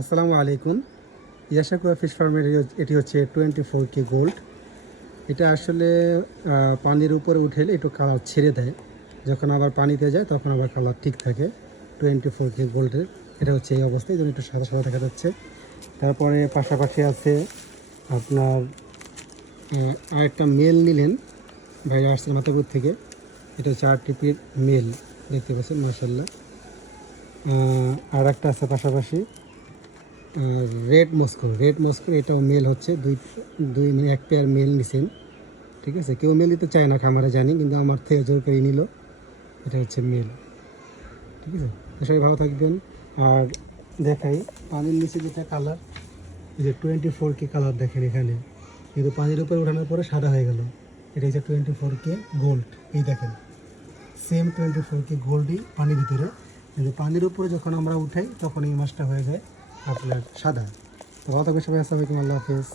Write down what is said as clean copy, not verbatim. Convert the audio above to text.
আসসালামু আলাইকুম। ইয়াশাকুয়া ফিশ ফার্মের এটি হচ্ছে 24K গোল্ড। এটা আসলে পানির উপরে উঠেলে একটু কালার ছেড়ে দেয়, যখন আবার পানিতে যায় তখন আবার কালার ঠিক থাকে। 24K গোল্ডের এটা হচ্ছে এই অবস্থায়, যেন একটু সাদা সাদা দেখা যাচ্ছে। তারপরে পাশাপাশি আছে আপনার আরেকটা মেল নিলেন বাইরে আসছে মাথাপুর থেকে। এটা হচ্ছে RTP-র মেল, দেখতে পাচ্ছেন মাশাল্লাহ। আর একটা আছে পাশাপাশি রেড মস্কো, এটাও মেল হচ্ছে দুই দুই মানে এক পেয়ার মেল নিছেন। ঠিক আছে, কেউ মেল দিতে চায় না খামারে জানি, কিন্তু আমার থেকে জোর করে নিল। এটা হচ্ছে মেল। ঠিক আছে, তো সবাই ভালো থাকবেন। আর দেখাই পানির নিচে যেটা কালার, এই যে 24K কালার দেখেন এখানে, কিন্তু পানির উপরে ওঠানোর পরে সাদা হয়ে গেল। এটা হচ্ছে 24K গোল্ড। এই দেখেন সেম 24K গোল্ডই পানির ভিতরে, কিন্তু পানির উপরে যখন আমরা উঠাই তখন এই মাছটা হয়ে যায় আপনার সাদা। তো ভালো থাকবেন সবাই, আসসালামু আলাইকুম, আল্লাহ হাফেজ।